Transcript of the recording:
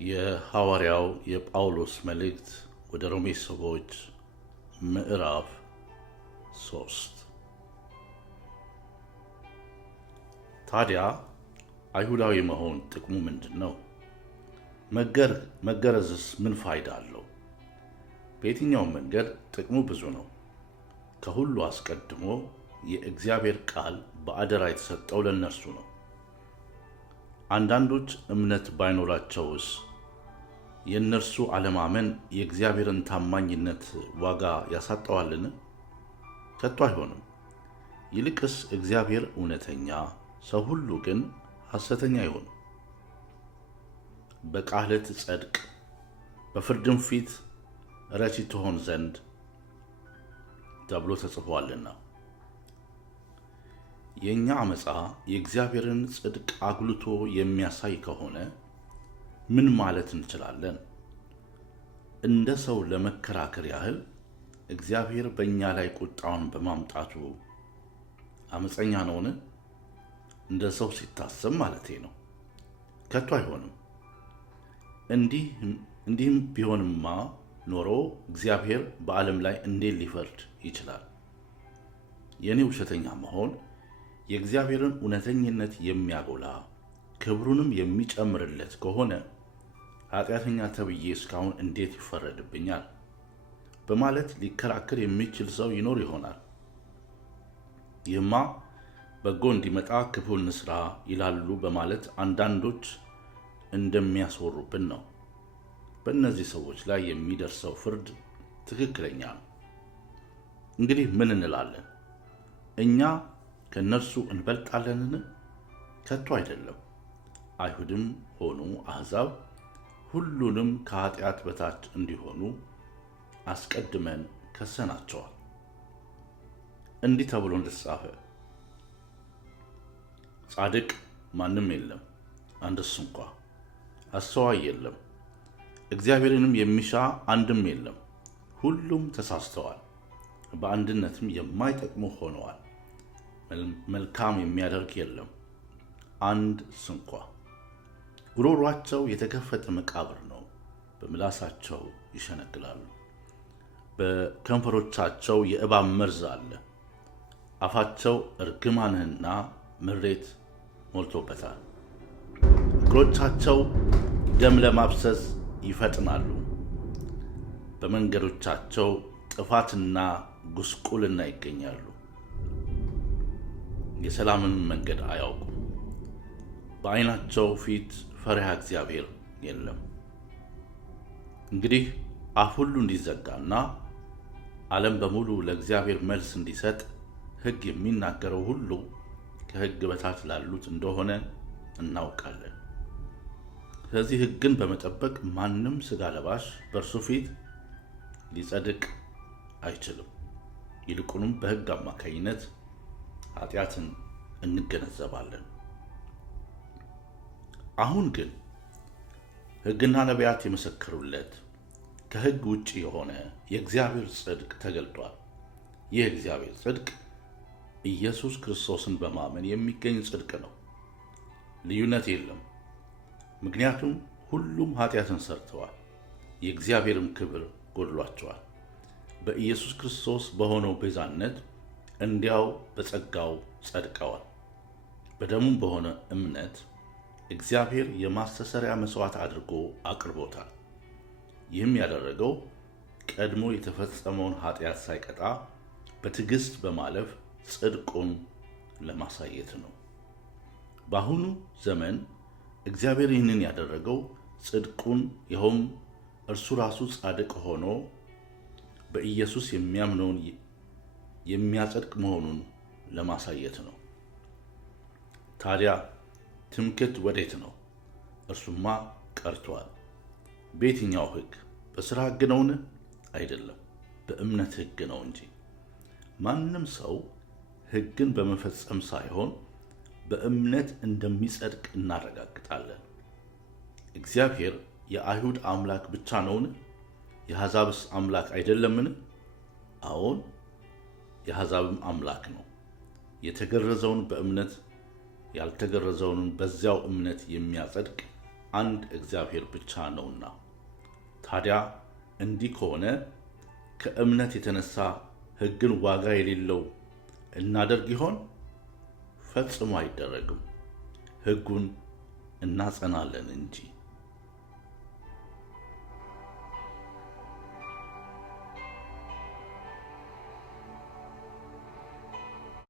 የሐዋርያው የጳውሎስ መልእክት ወደ ሮሜ ሰዎች ምዕራፍ 3። ታዲያ አይሁዳዊ መሆን ጥቅሙ ምንድን ነው? መገረዝስ ምን ፋይዳ አለው? በየትኛውም መንገድ ጥቅሙ ብዙ ነው። ከሁሉ አስቀድሞ የእግዚአብሔር ቃል በአደራ የተሰጠው ለእነርሱ ነው። አንዳንዶች እምነት ባይኖራቸውስ የእነርሱ አለማመን የእግዚአብሔርን ታማኝነት ዋጋ ያሳጠዋልን? ከቶ አይሆንም። ይልቅስ እግዚአብሔር እውነተኛ፣ ሰው ሁሉ ግን ሐሰተኛ ይሁን። በቃልህ ትጸድቅ፣ በፍርድም ፊት ረቺ ትሆን ዘንድ ተብሎ ተጽፏልና። የእኛ ዓመፃ የእግዚአብሔርን ጽድቅ አጉልቶ የሚያሳይ ከሆነ ምን ማለት እንችላለን? እንደ ሰው ለመከራከር ያህል እግዚአብሔር በእኛ ላይ ቁጣውን በማምጣቱ ዓመፀኛ ነውን? እንደ ሰው ሲታሰብ ማለቴ ነው። ከቶ አይሆንም። እንዲህም ቢሆንማ ኖሮ እግዚአብሔር በዓለም ላይ እንዴት ሊፈርድ ይችላል? የእኔ ውሸተኛ መሆን የእግዚአብሔርን እውነተኝነት የሚያጎላ ክብሩንም የሚጨምርለት ከሆነ ኃጢአተኛ ተብዬ እስካሁን እንዴት ይፈረድብኛል በማለት ሊከራከር የሚችል ሰው ይኖር ይሆናል። ይህማ በጎ እንዲመጣ ክፉ እንስራ ይላሉ በማለት አንዳንዶች እንደሚያስወሩብን ነው። በእነዚህ ሰዎች ላይ የሚደርሰው ፍርድ ትክክለኛ ነው። እንግዲህ ምን እንላለን? እኛ ከእነርሱ እንበልጣለንን? ከቶ አይደለም። አይሁድም ሆኑ አሕዛብ ሁሉንም ከኃጢአት በታች እንዲሆኑ አስቀድመን ከሰናቸዋል። እንዲህ ተብሎ እንደተጻፈ ጻድቅ ማንም የለም፣ አንድስ እንኳ፣ አስተዋይ የለም፣ እግዚአብሔርንም የሚሻ አንድም የለም። ሁሉም ተሳስተዋል፣ በአንድነትም የማይጠቅሙ ሆነዋል። መልካም የሚያደርግ የለም አንድ ስንኳ። ጉሮሯቸው የተከፈተ መቃብር ነው፣ በምላሳቸው ይሸነግላሉ። በከንፈሮቻቸው የእባብ መርዝ አለ። አፋቸው እርግማንህና ምሬት ሞልቶበታል። እግሮቻቸው ደም ለማፍሰስ ይፈጥናሉ። በመንገዶቻቸው ጥፋትና ጉስቁልና ይገኛሉ። የሰላምን መንገድ አያውቁም። በዓይናቸው ፊት ፈሪሃ እግዚአብሔር የለም። እንግዲህ አፍ ሁሉ እንዲዘጋና ዓለም በሙሉ ለእግዚአብሔር መልስ እንዲሰጥ ሕግ የሚናገረው ሁሉ ከሕግ በታች ላሉት እንደሆነ እናውቃለን። ስለዚህ ሕግን በመጠበቅ ማንም ሥጋ ለባሽ በእርሱ ፊት ሊጸድቅ አይችልም። ይልቁንም በሕግ አማካኝነት ኃጢአትን እንገነዘባለን። አሁን ግን ሕግና ነቢያት የመሰከሩለት ከሕግ ውጭ የሆነ የእግዚአብሔር ጽድቅ ተገልጧል። ይህ የእግዚአብሔር ጽድቅ ኢየሱስ ክርስቶስን በማመን የሚገኝ ጽድቅ ነው። ልዩነት የለም። ምክንያቱም ሁሉም ኃጢአትን ሰርተዋል፣ የእግዚአብሔርም ክብር ጎድሏቸዋል። በኢየሱስ ክርስቶስ በሆነው ቤዛነት እንዲያው በጸጋው ጸድቀዋል። በደሙም በሆነ እምነት እግዚአብሔር የማስተሰሪያ መሥዋዕት አድርጎ አቅርቦታል። ይህም ያደረገው ቀድሞ የተፈጸመውን ኃጢአት ሳይቀጣ በትዕግሥት በማለፍ ጽድቁን ለማሳየት ነው። በአሁኑ ዘመን እግዚአብሔር ይህንን ያደረገው ጽድቁን፣ ይኸውም እርሱ ራሱ ጻድቅ ሆኖ በኢየሱስ የሚያምነውን የሚያጸድቅ መሆኑን ለማሳየት ነው። ታዲያ ትምክህት ወዴት ነው? እርሱማ ቀርቷል። በየትኛው ሕግ? በሥራ ሕግ ነውን? አይደለም፣ በእምነት ሕግ ነው እንጂ። ማንም ሰው ሕግን በመፈጸም ሳይሆን በእምነት እንደሚጸድቅ እናረጋግጣለን። እግዚአብሔር የአይሁድ አምላክ ብቻ ነውን? የአሕዛብስ አምላክ አይደለምን? አዎን፣ የአሕዛብም አምላክ ነው። የተገረዘውን በእምነት ያልተገረዘውንም በዚያው እምነት የሚያጸድቅ አንድ እግዚአብሔር ብቻ ነውና። ታዲያ እንዲህ ከሆነ ከእምነት የተነሳ ሕግን ዋጋ የሌለው እናደርግ ይሆን? ፈጽሞ አይደረግም። ሕጉን እናጸናለን እንጂ።